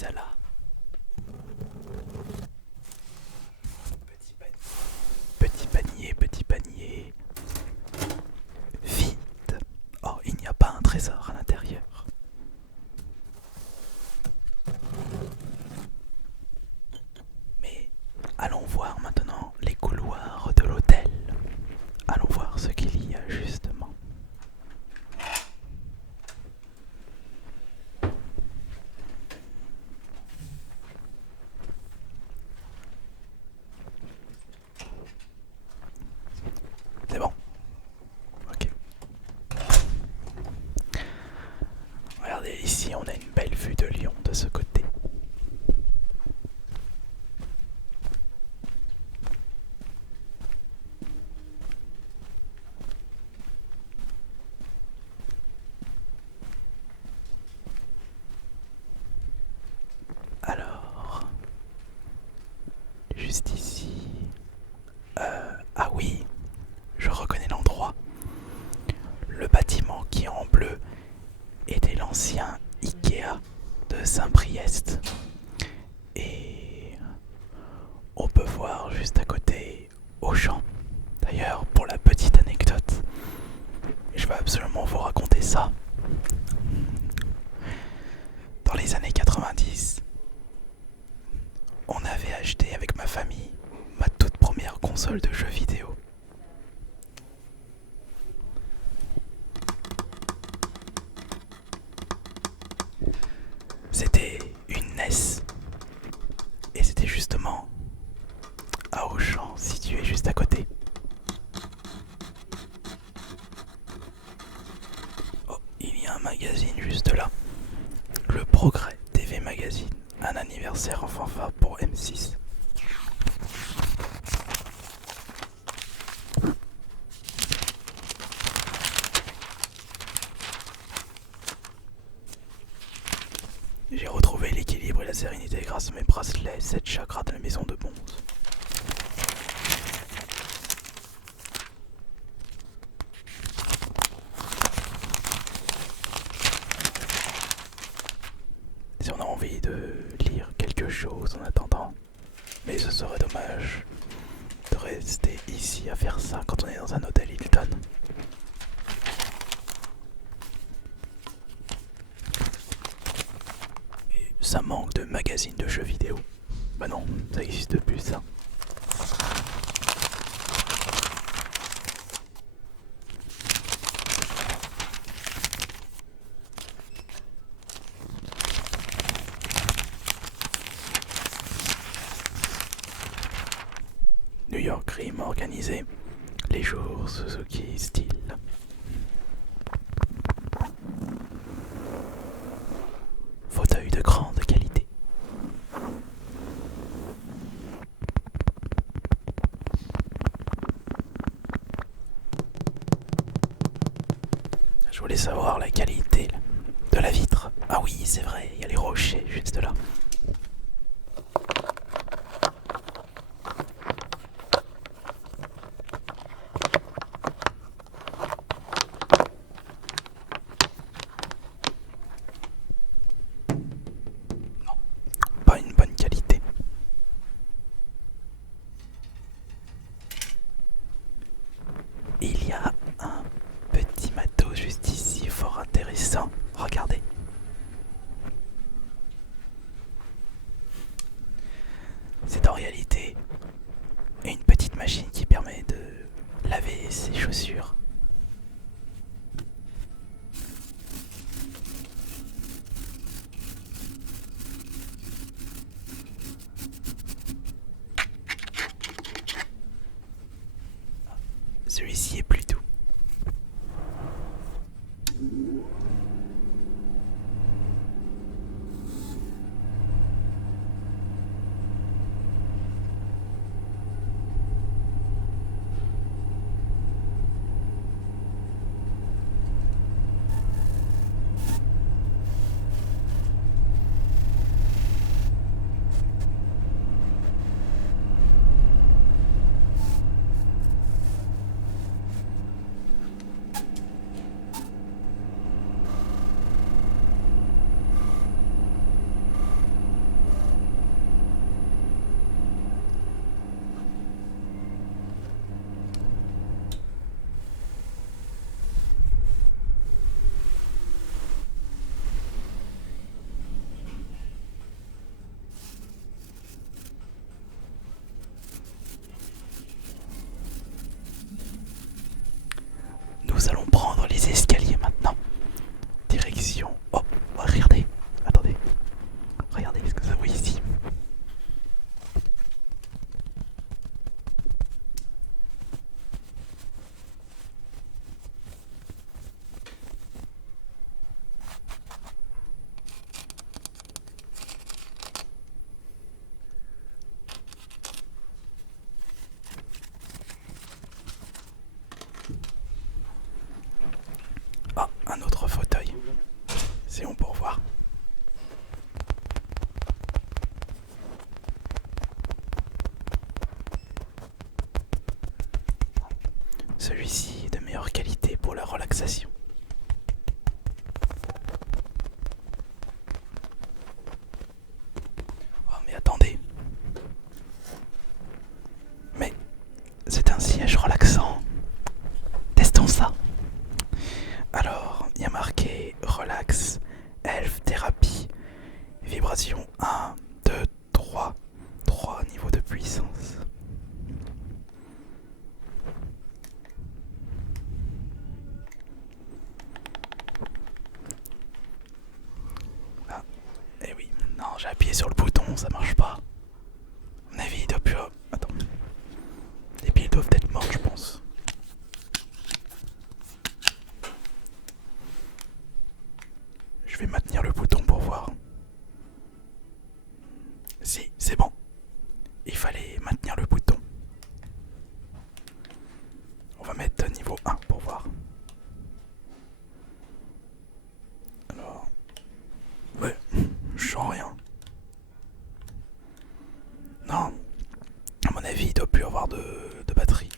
ça là. Petit panier, petit panier. Vite. Oh, il n'y a pas un trésor à l'intérieur. Mais allons voir maintenant les couloirs de l'hôtel. Allons voir ce qu'il y a justement. C'est bon. Ok. Regardez, ici on a une belle vue de Lyon de ce côté. Alors, juste ici. Ah oui, je reconnais l'endroit. Le bâtiment qui est en bleu était l'ancien Ikea de Saint-Priest. Et on peut voir juste à côté Auchan. D'ailleurs, pour la petite anecdote, je vais absolument vous raconter ça. Dans les années 90, on avait acheté avec ma famille ma toute première console de jeux vidéo. C'était une NES. Et c'était justement à Auchan, situé juste à côté. Oh, il y a un magazine juste là. Le Progrès TV Magazine. Un anniversaire en fanfare pour M6. J'ai retrouvé l'équilibre et la sérénité grâce à mes bracelets 7 chakras de la maison de Bonze. Si on a envie de lire quelque chose en attendant, mais ce serait dommage de rester ici à faire ça quand on est dans un hôtel Hilton. Et ça manque de magazines de jeux vidéo. Bah non, ça existe plus ça. New York Crime organisé, les jours Suzuki Style. Fauteuil de grande qualité. Je voulais savoir la qualité de la vitre. Ah oui, c'est vrai, il y a les rochers juste là. Pas une bonne qualité. Il y a un petit matos juste ici, fort intéressant. Regardez. Celui-ci est de meilleure qualité pour la relaxation. Oh mais attendez, mais c'est un siège relaxant. Testons ça. Alors, il y a marqué relax, elf thérapie, vibration 1, 2, 3, 3 niveaux de puissance. Ah, eh oui, non, j'ai appuyé sur le bouton, ça marche pas. À mon avis, il doit plus. Attends. Les piles doivent être mortes, je pense. Je vais maintenir le bouton pour voir. Si, c'est bon. Il fallait maintenir le bouton. On va mettre niveau 1 pour voir. Alors. Ouais, je sens rien. Non. À mon avis, il doit plus avoir de batterie.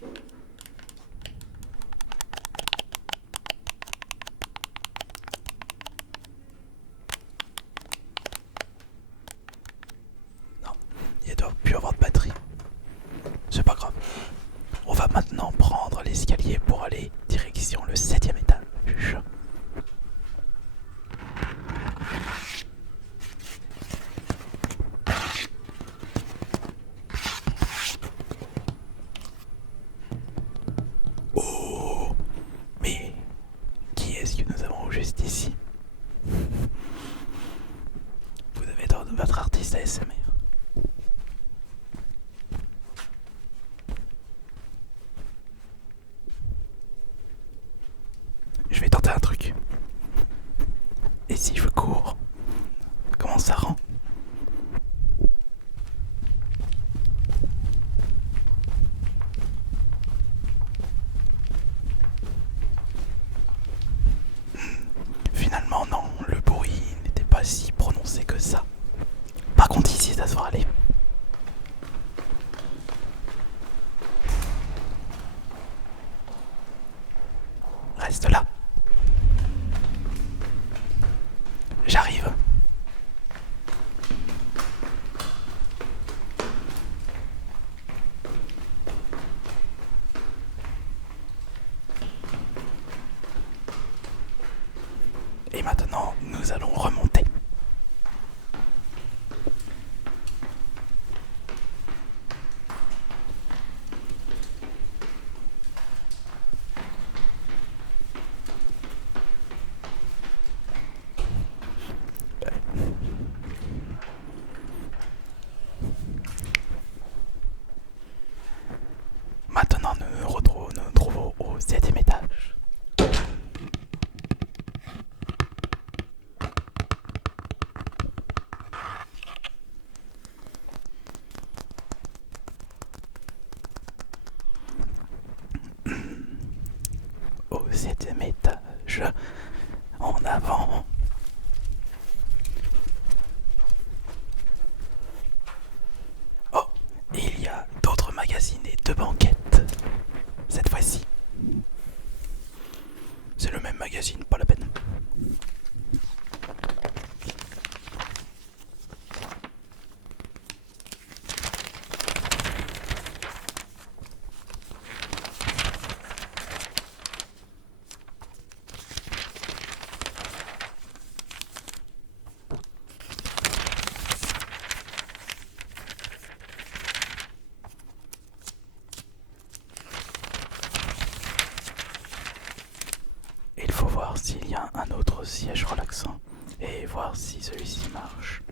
Non, il doit plus avoir de batterie. C'est pas grave. On va maintenant prendre l'escalier pour aller direction le 7e étage. Oh, mais qui est-ce que nous avons juste ici? Vous devez être votre artiste ASMR. Je vais tenter un truc. Et si je cours, comment ça rend? Finalement non, le bruit n'était pas si prononcé que ça. Par contre ici ça devrait aller. Reste là. J'arrive. Et maintenant, nous allons remonter. Maintenant, nous nous trouvons au 7e étage. Au 7e étage. En avant. Oh, il y a d'autres magazines et deux banquettes. Cette fois-ci. C'est le même magazine, pas la peine. Il faut voir s'il y a un autre siège relaxant et voir si celui-ci marche.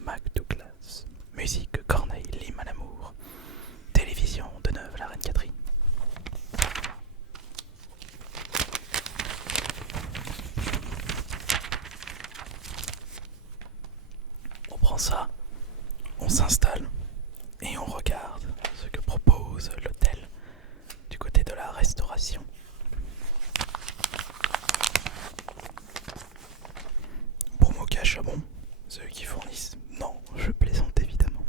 Mac Douglas, musique Corneille Lima Lamour, télévision de Neuve la Reine Catherine. On prend ça, on s'installe et on regarde ce que propose l'hôtel du côté de la restauration. Pour Moka Chabon, ceux qui fournissent. Non, je plaisante évidemment.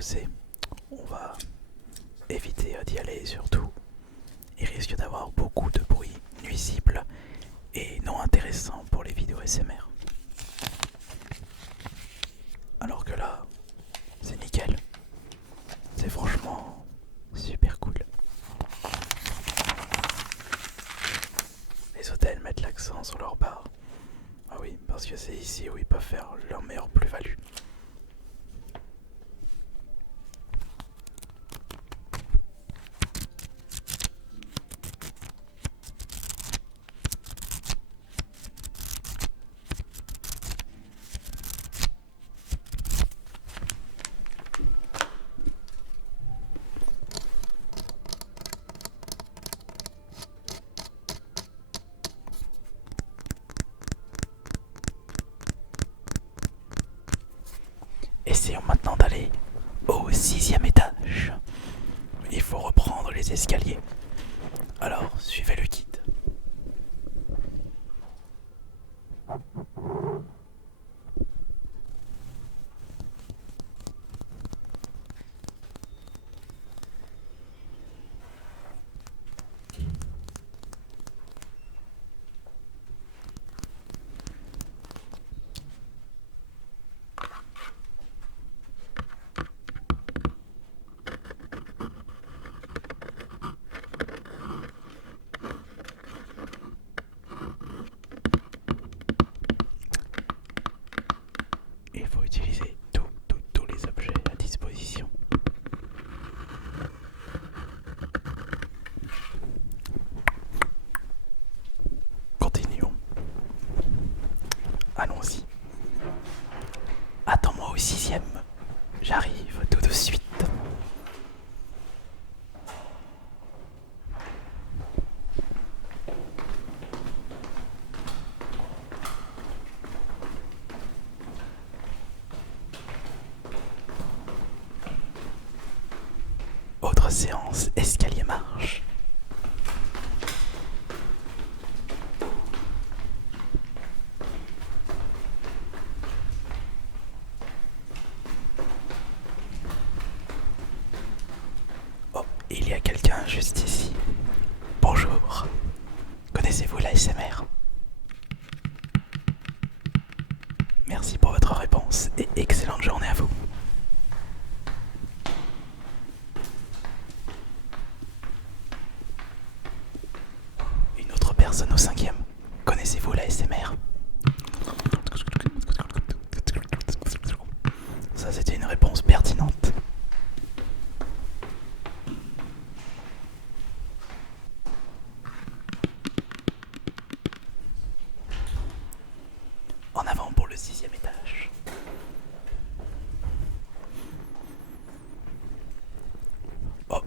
rez-de-chaussée. On va éviter d'y aller surtout. Il risque d'avoir beaucoup de bruit nuisible et non intéressant pour les vidéos SMR. Alors que là, c'est nickel. C'est franchement super cool. Les hôtels mettent l'accent sur leur bar. Ah oui, parce que c'est ici où ils peuvent faire leur meilleure plus-value. Essayons maintenant d'aller au 6e étage. Il faut reprendre les escaliers. Alors, suivez le guide. Il faut utiliser tous les objets à disposition. Continuons. Allons-y. Attends-moi au 6e. J'arrive tout de suite. Autre séance escalier marche. Oh, il y a quelqu'un juste ici. Bonjour. Connaissez-vous l'ASMR? Merci pour votre réponse et excellente journée à vous. Une autre personne au 5e. Connaissez-vous l'ASMR? Ça, c'était une réponse pertinente. En avant pour le 6e étage. Oh.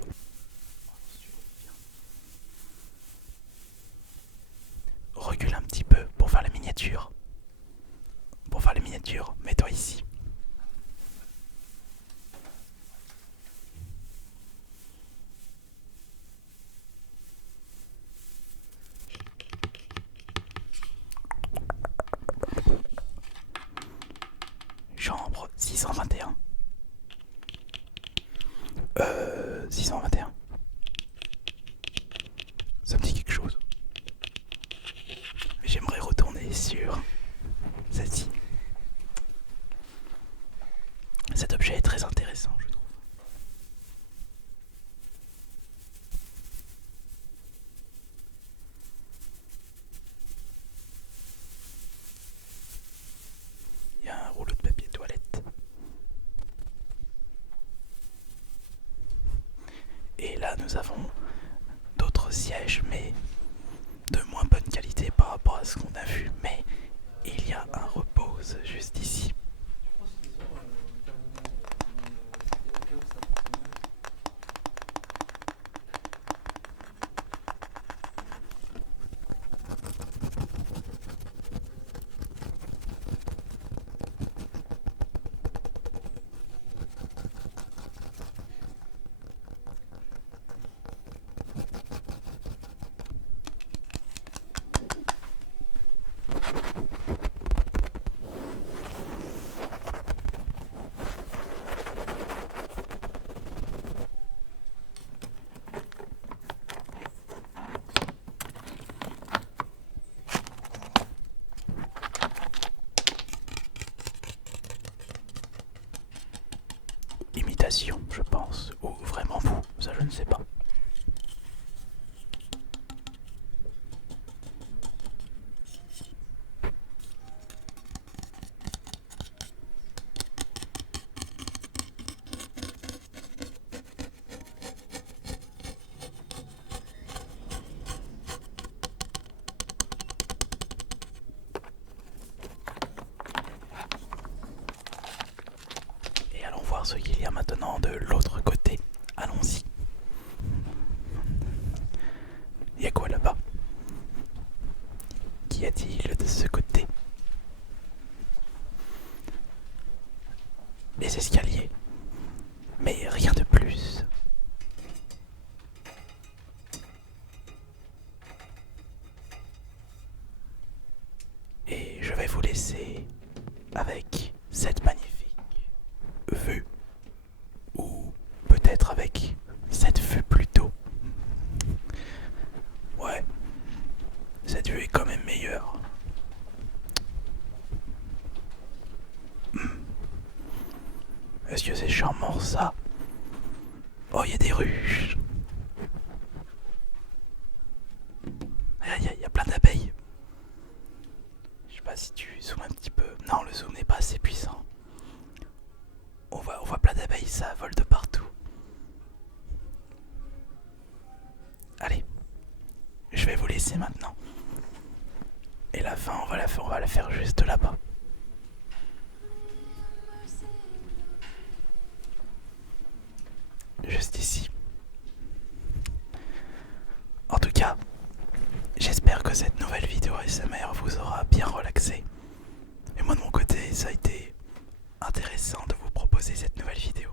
Recule un petit peu pour faire la miniature. Pour faire les miniatures, mets-toi ici. Chambre 621. 621. Ça me dit quelque chose. Mais j'aimerais retourner sur celle-ci. Cet objet est très intéressant, je trouve. Il y a un rouleau de papier toilette. Et là, nous avons d'autres sièges, mais de moins bonne qualité par rapport à ce qu'on a vu. Mais il y a un repose juste ici. l'imagination, je pense. Ou vraiment vous, ça je ne sais pas. Et allons voir ce qu'il y a maintenant de l'autre côté. Allons-y. Il y a quoi là-bas? Qu'y a-t-il de ce côté? Les escaliers. Mais rien de plus. Et je vais vous laisser avec cette magnifique vue. Ou peut-être avec cette vue plutôt. Ouais, cette vue est quand même meilleure. Est-ce que c'est charmant ça? Oh, il y a des ruches. Il y a plein d'abeilles. Je sais pas si tu zoomes un petit peu. Non, le zoom n'est pas assez puissant. On voit plein d'abeilles, ça vole de partout. Allez, je vais vous laisser maintenant. Et la fin, on va la faire juste là-bas. Juste ici. En tout cas, j'espère que cette nouvelle vidéo ASMR vous aura bien relaxé. Et moi de mon côté, ça a été intéressant de vous proposer cette nouvelle vidéo.